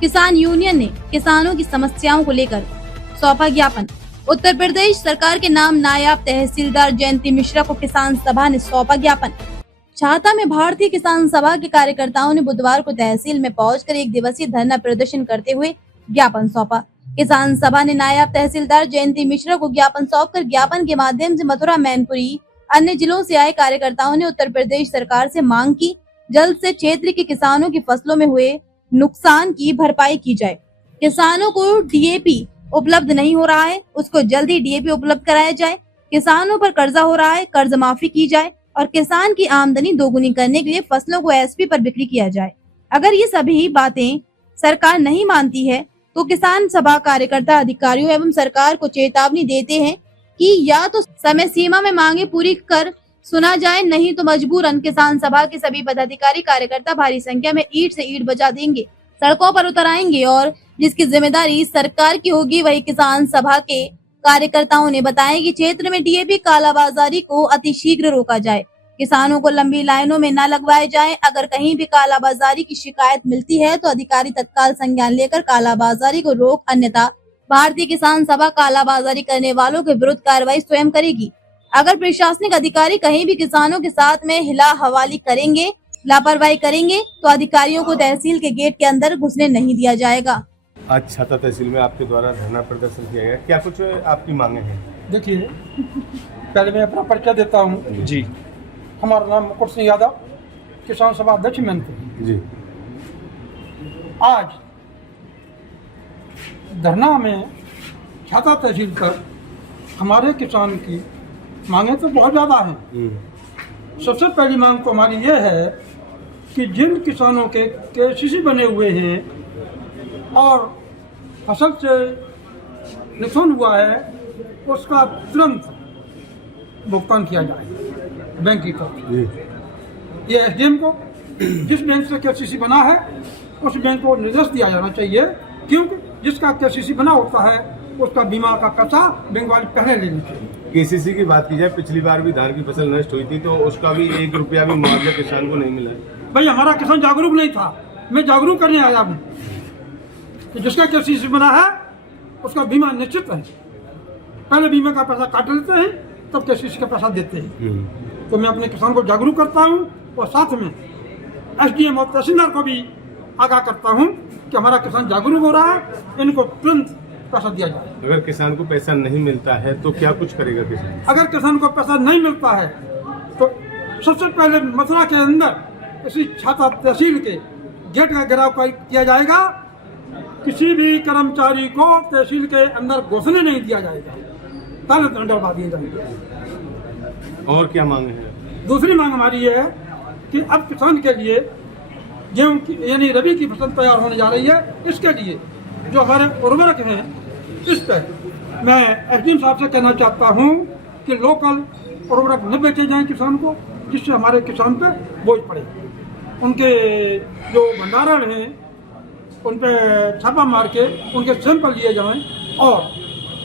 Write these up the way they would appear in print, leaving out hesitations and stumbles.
किसान यूनियन ने किसानों की समस्याओं को लेकर सौंपा ज्ञापन। उत्तर प्रदेश सरकार के नाम नायब तहसीलदार जयंती मिश्रा को किसान सभा ने सौंपा ज्ञापन। छाता में भारतीय किसान सभा के कार्यकर्ताओं ने बुधवार को तहसील में पहुंचकर 1 दिवसीय धरना प्रदर्शन करते हुए ज्ञापन सौंपा। किसान सभा ने नायब तहसीलदार जयंती मिश्रा को ज्ञापन सौंपकर ज्ञापन के माध्यम से मथुरा, मैनपुरी, अन्य जिलों से आए कार्यकर्ताओं ने उत्तर प्रदेश सरकार से मांग की जल्द से क्षेत्र के किसानों की फसलों में हुए नुकसान की भरपाई की जाए। किसानों को डीएपी उपलब्ध नहीं हो रहा है, उसको जल्द ही डीएपी उपलब्ध कराया जाए। किसानों पर कर्जा हो रहा है, कर्ज माफी की जाए और किसान की आमदनी दोगुनी करने के लिए फसलों को एसपी पर बिक्री किया जाए। अगर ये सभी बातें सरकार नहीं मानती है तो किसान सभा कार्यकर्ता अधिकारियों एवं सरकार को चेतावनी देते हैं कि या तो समय सीमा में मांगे पूरी कर सुना जाए, नहीं तो मजबूरन किसान सभा के सभी पदाधिकारी कार्यकर्ता भारी संख्या में ईंट से ईंट बजा देंगे, सड़कों पर उतर आएंगे और जिसकी जिम्मेदारी सरकार की होगी वही किसान सभा के कार्यकर्ताओं ने बताया कि क्षेत्र में डीएपी कालाबाजारी को अतिशीघ्र रोका जाए, किसानों को लंबी लाइनों में न लगवाए जाएं। अगर कहीं भी कालाबाजारी की शिकायत मिलती है तो अधिकारी तत्काल संज्ञान लेकर कालाबाजारी को रोक, अन्यथा भारतीय किसान सभा कालाबाजारी करने वालों के विरुद्ध कार्रवाई स्वयं करेगी। अगर प्रशासनिक अधिकारी कहीं भी किसानों के साथ में हिला हवाली करेंगे, लापरवाही करेंगे तो अधिकारियों को तहसील के गेट के अंदर घुसने नहीं दिया जाएगा। आज छाता तहसील में आपके द्वारा धरना प्रदर्शन किया गया, क्या कुछ आपकी मांगे हैं? देखिए, पहले मैं अपना परिचय देता हूँ जी। हमारा नाम मुकुट सिंह यादव, किसान सभा अध्यक्ष मैनपुरी जी। आज धरना में छाता तहसील पर हमारे किसान की मांगे तो बहुत ज़्यादा हैं। सबसे पहली मांग तो हमारी ये है कि जिन किसानों के केसीसी बने हुए हैं और फसल से नुकसान हुआ है उसका तुरंत भुगतान किया जाए बैंक की तरफ। ये एसडीएम को जिस बैंक से केसीसी बना है उस बैंक को निर्देश दिया जाना चाहिए, क्योंकि जिसका केसीसी बना होता है उसका बीमा का पैसा बैंक वाले पहले ले लेते हैं। केसीसी की बात की जाए, पिछली बार भी धान की फसल नष्ट हुई थी तो उसका भी 1 रुपया भी मुआवजा किसान को नहीं मिला। भाई हमारा किसान जागरूक नहीं था, मैं जागरूक करने आया हूँ कि जिसका केसीसी बना है उसका बीमा निश्चित है, पहले बीमा का पैसा काट लेते हैं तब केसीसी का पैसा देते हैं। तो मैं अपने किसान को जागरूक करता हूँ और साथ में एसडीएम और तहसीलदार को भी आगाह करता हूँ कि हमारा किसान जागरूक हो रहा है, इनको तुरंत पैसा दिया जाए। अगर किसान को पैसा नहीं मिलता है तो क्या कुछ करेगा किसान? अगर किसान को पैसा नहीं मिलता है तो सबसे पहले मथुरा के अंदर इसी छाता तहसील के गेट का घेराव किया जाएगा। किसी भी कर्मचारी को तहसील के अंदर घुसने नहीं दिया जाएगा, पहले दंड डलवा दिए जाएंगे। और क्या मांगे हैं? दूसरी मांग हमारी ये है कि अब किसान के लिए गेहूं की यानी रबी की फसल तैयार होने जा रही है, इसके लिए जो हमारे उर्वरक हैं इस पर मैं एसडीएम साहब से कहना चाहता हूँ कि लोकल उर्वरक न बेचे जाएं किसान को, जिससे हमारे किसान पे बोझ पड़े। उनके जो भंडारण हैं उन पर छापा मार के उनके सैंपल लिए जाएं और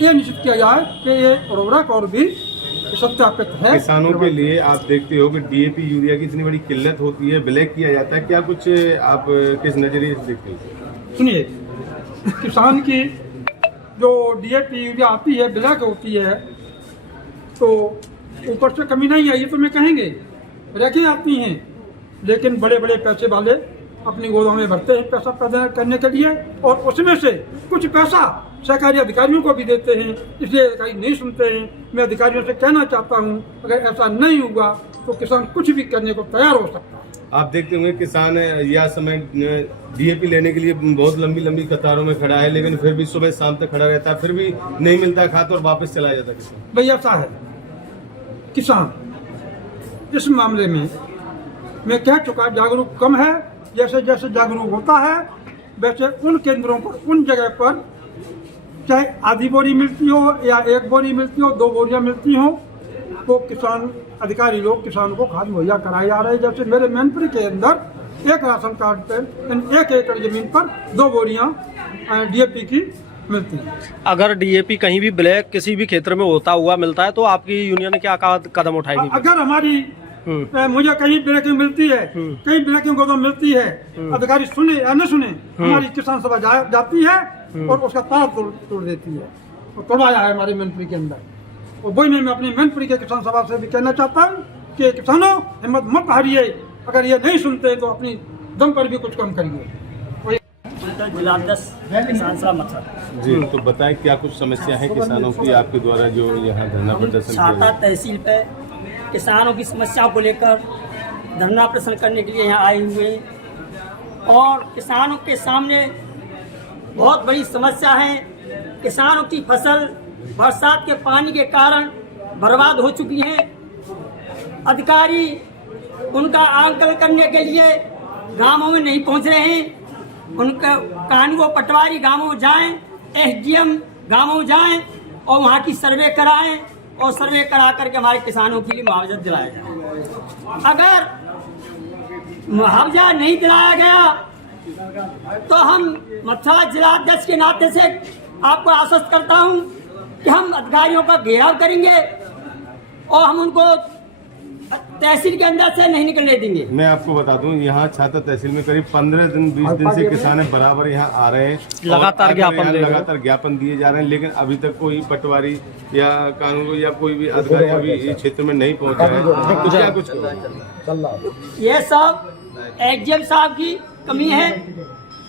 ये निश्चित किया जाए कि ये उर्वरक और भी सत्यापित है। किसानों के लिए आप देखते हो कि डीएपी यूरिया की इतनी बड़ी किल्लत होती है, ब्लैक किया जाता है, क्या कुछ आप किस नजरिए से देखते हैं? सुनिए, किसान की जो डीएपी यूरिया आती है ब्लैक होती है तो ऊपर से कमी नहीं आई, ये तो मैं कहेंगे रेखें आती हैं, लेकिन बड़े बड़े पैसे वाले अपनी गोदाम में भरते हैं पैसा पैदा करने के लिए और उसमें से कुछ पैसा सरकारी अधिकारियों को भी देते हैं, इसलिए अधिकारी नहीं सुनते हैं। मैं अधिकारियों से कहना चाहता हूँ अगर ऐसा नहीं हुआ तो किसान कुछ भी करने को तैयार हो सकता है। आप देखते होंगे किसान यह समय डीएपी लेने के लिए बहुत लंबी लंबी कतारों में खड़ा है, लेकिन फिर भी सुबह शाम तक खड़ा रहता है, फिर भी नहीं मिलता खाद और वापस चला जाता है किसान। भाई ऐसा है, किसान इस मामले में मैं कह चुका जागरूक कम है। जैसे जैसे जागरूक होता है वैसे उन केंद्रों पर उन जगह पर चाहे आधी बोरी मिलती हो या 1 बोरी मिलती हो, 2 बोरियां मिलती हो, तो किसान अधिकारी लोग किसानों को खाद मुहैया कराए जा रहे हैं। जैसे मेरे मैनपुरी के अंदर एक राशन कार्ड पर 1 एकड़ जमीन पर 2 बोरियां डीएपी की मिलती है। अगर डीएपी कहीं भी ब्लैक किसी भी क्षेत्र में होता हुआ मिलता है तो आपकी यूनियन क्या कदम उठाएगी? अगर हमारी मुझे कहीं ब्रेकिंग मिलती है, कहीं ब्रेकिंग को तो मिलती है, अधिकारी सुने या न सुने, हमारी किसान सभा जाती है और उसका तार तोड़ देती है। और तोड़ाया है हमारी मैनपुरी के अंदर। और वही मैं अपनी मैनपुरी के किसान सभा से भी कहना चाहता हूँ कि किसानों हिम्मत मत हारिए, अगर ये नहीं सुनते तो अपनी दम पर भी कुछ कम करिए। जी, तो बताएं क्या कुछ समस्या है किसानों की आपके द्वारा जो यहाँ धरना प्रदर्शन किया छाता गया? तहसील पे किसानों की समस्याओं को लेकर धरना प्रदर्शन करने के लिए यहाँ आए हुए हैं और किसानों के सामने बहुत बड़ी समस्या है। किसानों की फसल बरसात के पानी के कारण बर्बाद हो चुकी है। अधिकारी उनका आंकलन करने के लिए गांवों में नहीं पहुंच रहे हैं। उनका कानून पटवारी गांवों में जाएं, एसडीएम गांवों में जाएं और वहां की सर्वे कराएं और सर्वे करा करके हमारे किसानों के लिए मुआवजा दिलाया जाए। अगर मुआवजा नहीं दिलाया गया तो हम मथुरा जिलाध्यक्ष के नाते से आपको आश्वस्त करता हूं कि हम अधिकारियों का घेराव करेंगे और हम उनको तहसील के अंदर से नहीं निकलने देंगे। मैं आपको बता दूं, यहाँ छाता तहसील में करीब 15 दिन 20 दिन से किसान बराबर यहाँ आ रहे हैं, लगातार ज्ञापन दिए जा रहे हैं, लेकिन अभी तक कोई पटवारी या कानून या कोई भी अधिकारी अभी इस क्षेत्र में नहीं पहुंचा है। तो क्या कुछ ये सब एसडीएम साहब की कमी है।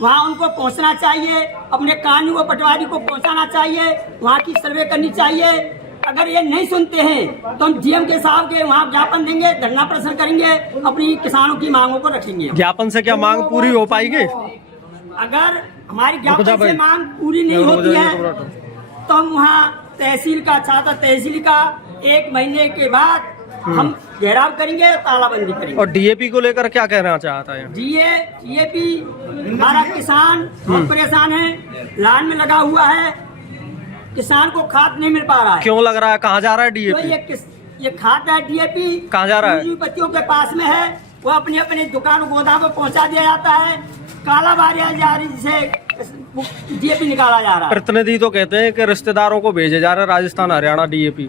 वहाँ उनको पहुँचना चाहिए, अपने कानून व पटवारी को पहुँचाना चाहिए, वहाँ की सर्वे करनी चाहिए। अगर ये नहीं सुनते हैं तो हम डीएम के साहब के वहाँ ज्ञापन देंगे, धरना प्रदर्शन करेंगे, अपनी किसानों की मांगों को रखेंगे। ज्ञापन से क्या मांग पूरी हो पाएगी? अगर हमारी ज्ञापन से मांग पूरी नहीं होती है तो हम वहाँ तहसील का छाता तहसील का 1 महीने के बाद हम घेराव करेंगे, तालाबंदी करेंगे। और डीएपी को लेकर क्या कहना चाहता है? डीएपी हमारा किसान बहुत परेशान है, लाइन में लगा हुआ है, किसान को खाद नहीं मिल पा रहा है। क्यों लग रहा है? कहाँ जा रहा है तो डीएपी? ये खाद है डीएपी कहाँ जा रहा है? पूंजीपतियों के पास में है, वो अपनी अपनी दुकान गोदाम में पहुंचा दिया जाता है, कालाबाजारी से डीएपी निकाला जा रहा है। प्रतिनिधि तो कहते हैं कि रिश्तेदारों को भेजे जा रहे हैं राजस्थान हरियाणा डीएपी,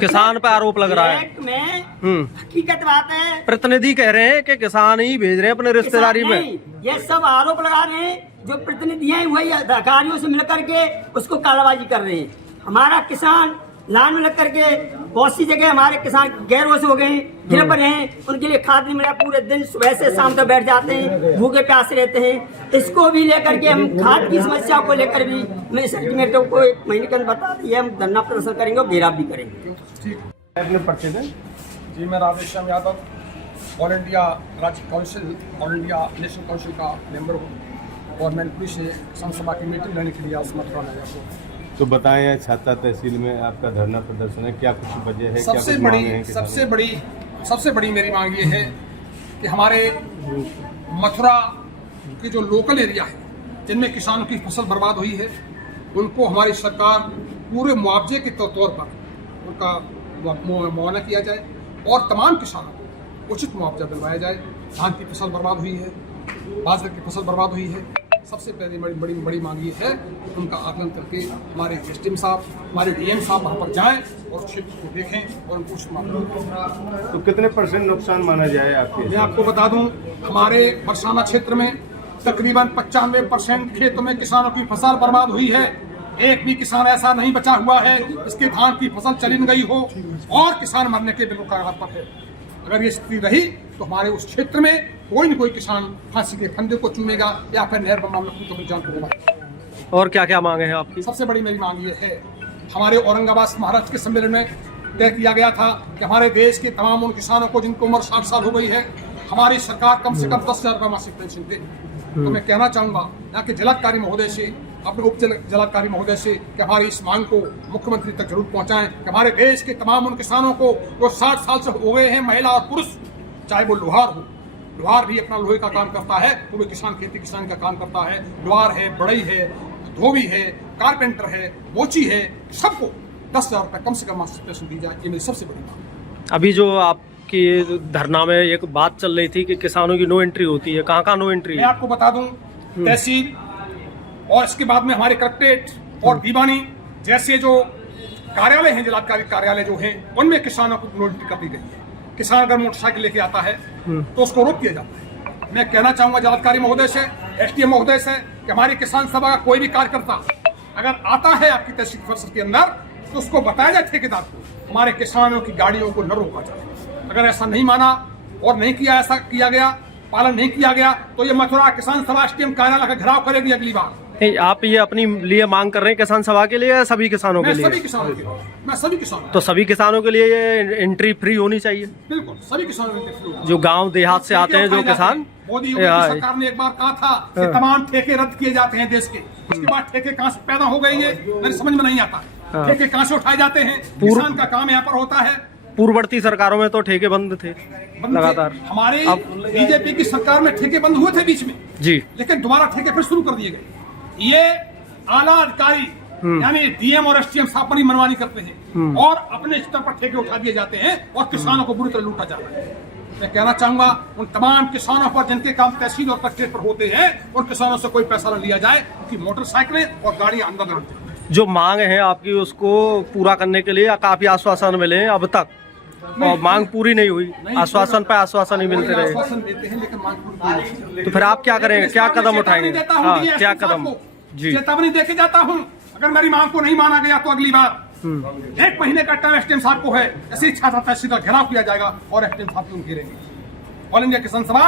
किसान पे आरोप लग रहा है। में हकीकत बात है, प्रतिनिधि कह रहे हैं कि किसान ही भेज रहे हैं अपने रिश्तेदारी में। ये सब आरोप लगा रहे हैं, जो प्रतिनिधि हैं वही अधिकारियों से मिलकर के उसको कालाबाजी कर रहे हैं। हमारा किसान लाइन में लग करके बहुत सी जगह हमारे किसान गैरवश हो गए हैं, गिर पड़े हैं, उनके लिए खाद नहीं मिला, पूरे दिन सुबह से शाम तक बैठ जाते हैं, भूखे प्यासे रहते हैं। इसको भी लेकर के हम खाद की समस्या को लेकर भी मैं सेक्रेटरी को 1 महीने के अंदर बता दिए, हम धरना प्रदर्शन करेंगे और घेराव भी करेंगे। अपने पर्चे दें। जी, मैं राधेश्याम यादव ऑल इंडिया राज्य council, all India national council का मेंबर हूँ और मैनपुरी से संसभा की मीटिंग लेने के लिए आज मथुरा में आया हूँ। तो बताएं, छाता तहसील में आपका धरना प्रदर्शन है, क्या कुछ वजह है? सबसे बड़ी मेरी मांग ये है कि हमारे मथुरा के जो लोकल एरिया है जिनमें किसानों की फसल बर्बाद हुई है, उनको हमारी सरकार पूरे मुआवजे के तौर पर उनका मुआवजा किया जाए और तमाम किसानों को उचित मुआवजा दिलवाया जाए। धान की फसल बर्बाद हुई है, बाजरे की फसल बर्बाद हुई है। सबसे पहले बड़ी मांग ये है उनका आकलन करके हमारे एसडीएम साहब, हमारे डीएम साहब वहाँ पर जाएं और क्षेत्र को देखें और उनको उचित मुआवजा। तो कितने % नुकसान माना जाए आपके? मैं आपको बता दूं, हमारे बरसाना क्षेत्र में तकरीबन 95% खेतों में किसानों की फसल बर्बाद हुई है। एक भी किसान ऐसा नहीं बचा हुआ है इसके धान की फसल चली न गई हो और किसान मरने के बिल्कुल कगार पर है। अगर ये स्थिति रही तो हमारे उस क्षेत्र में कोई न कोई किसान फांसी के फंदे को चूमेगा या फिर नहर बम मामले को जान को होगा। और क्या क्या मांगे हैं आपकी? सबसे बड़ी मेरी मांग ये है, हमारे औरंगाबाद महाराष्ट्र के सम्मेलन में तय किया गया था कि हमारे देश के तमाम उन किसानों को जिनको उम्र 60 साल हो गई है, हमारी सरकार कम से कम 10,000 रुपये मासिक पेंशन दे। तो मैं कहना चाहूँगा यहाँ के जिलाधिकारी महोदय से, अपने उप जिलाधिकारी महोदय से कि हमारी इस मांग को मुख्यमंत्री तक जरूर पहुँचाएं कि हमारे देश के तमाम उन किसानों को जो 60 साल से हो गए हैं, महिला और पुरुष, चाहे वो लोहार हो, लोहार भी अपना लोहे का काम करता है तो वो किसान खेती किसान का काम करता है, लोहार है, बढ़ई है, धोबी है, कारपेंटर है, मोची है, सबको 10,000 रुपये कम से कम मासिक पेंशन दी जाए। ये मेरी सबसे बड़ी मांग। अभी जो आपकी धरना में एक बात चल रही थी कि किसानों की नो एंट्री होती है, कहाँ नो एंट्री है? मैं आपको बता दूं, तहसील और इसके बाद में हमारे कलेक्ट्रेट और दीवानी जैसे जो कार्यालय हैं, जिलाधिकारी कार्यालय जो हैं, उनमें किसानों को नो एंट्री कर दी गई है। किसान अगर मोटरसाइकिल लेके आता है तो उसको रोक दिया जाता है। मैं कहना चाहूंगा जिलाधिकारी महोदय से, एसडीएम महोदय से कि हमारी किसान सभा का कोई भी कार्यकर्ता अगर आता है आपकी तहसील परिषद के अंदर तो उसको बताया जाए ठेकेदार को हमारे किसानों की गाड़ियों को न रोका जाए। अगर ऐसा नहीं माना और नहीं किया, ऐसा किया गया, पालन नहीं किया गया तो ये मथुरा किसान सभा एसडीएम कार्यालय का घेराव करेगी अगली बार। नहीं, आप ये अपनी लिए मांग कर रहे हैं किसान सभा के लिए या सभी किसानों के लिए? सभी किसानों के लिए, मैं सभी किसानों तो सभी किसानों के लिए ये एंट्री फ्री होनी चाहिए। बिल्कुल सभी किसानों के लिए जो गांव देहात से आते हैं जो किसान। मोदी सरकार ने एक बार कहा था कि तमाम ठेके रद्द किए जाते हैं देश के, उसके बाद ठेके कहाँ से पैदा हो गए ये मेरी समझ में नहीं आता। ठेके कहाँ से उठाए जाते हैं? किसान का काम यहाँ पर होता है। पूर्ववर्ती सरकारों में तो ठेके बंद थे लगातार। हमारे बीजेपी की सरकार में ठेके बंद हुए थे बीच में जी, लेकिन दोबारा ठेके फिर शुरू कर दिए गए। ये आला अधिकारी यानी डीएम और एसडीएम अपनी मनमानी करते हैं और अपने स्तर पर ठेके उठा दिए जाते हैं और किसानों को बुरी तरह लूटा जाता है। मैं कहना चाहूंगा उन तमाम किसानों पर जिनके काम तहसील और कलेक्ट्रेट पर होते हैं उन किसानों से कोई पैसा न लिया जाए, उनकी मोटरसाइकिलें और गाड़ियां अंदर न जाए। जो मांग है आपकी उसको पूरा करने के लिए काफी आश्वासन मिले हैं अब तक और मांग पूरी नहीं हुई। आश्वासन पे आश्वासन ही मिलते रहे। आश्वासन देते हैं लेकिन मांग पूरी नहीं होती। तो फिर आप क्या करेंगे, क्या कदम उठाएंगे? हाँ, क्या कदम? जी, चेतावनी देके जाता हूँ अगर मेरी मांग को नहीं माना गया तो अगली बार 1 महीने का टाइम एसडीएम साहब को है, ऐसी छाता तहसील का घेराव किया जाएगा और एसडीएम साहब को घेरेंगे। ऑल इंडिया किसान सभा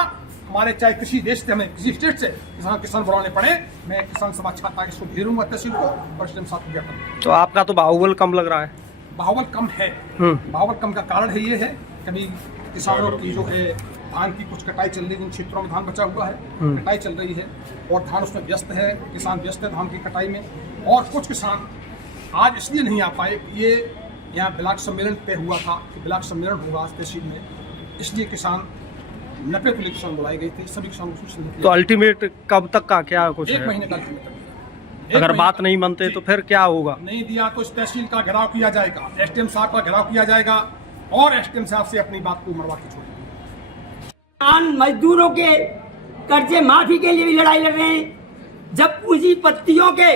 हमारे चाहे किसी देश से, हमें किसी स्टेट से किसान बुलाने पड़े, मैं किसान सभा छाता इसको घेरूंगा तहसील को और एसडीएम साहब को ज्ञापन। तो आपका तो बाहुबल कम लग रहा है। बाहुबल कम है। बाहुबल कम का कारण है ये है कभी किसानों की जो है धान की कुछ कटाई चल रही है, जिन क्षेत्रों में धान बचा हुआ है कटाई चल रही है और धान उसमें व्यस्त है, किसान व्यस्त है धान की कटाई में। और कुछ किसान आज इसलिए नहीं आ पाए कि ये यहाँ ब्लॉक सम्मेलन तय हुआ था कि ब्लॉक सम्मेलन होगा आज तहसील में, इसलिए किसान 90 किसान बुलाई गई थी, सभी किसानों तो अल्टीमेट कब तक का क्या कुछ 1 है? महीने का अगर बात नहीं मानते तो फिर क्या होगा? नहीं दिया तो इस तहसील का घेराव किया जाएगा, एसडीएम साहब का घेराव किया जाएगा और एसडीएम साहब से अपनी बात को मरवा के छोड़ेंगे। किसान मजदूरों के कर्जे माफी के लिए भी लड़ाई लड़ रहे हैं। जब पूंजीपतियों के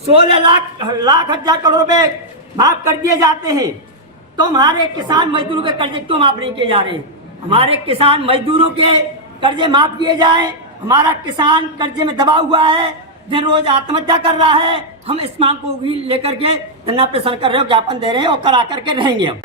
16 लाख हजार करोड़ रुपए माफ कर दिए जाते हैं तो हमारे किसान मजदूरों के कर्जे क्यों माफ नहीं किए जा रहे? हमारे किसान मजदूरों के कर्जे माफ किए जाएं। हमारा किसान कर्जे में दबा हुआ है, दिन रोज आत्महत्या कर रहा है। हम इस मांग को भी लेकर के धरना प्रदर्शन कर रहे हो, ज्ञापन दे रहे हैं और करा करके रहेंगे हम।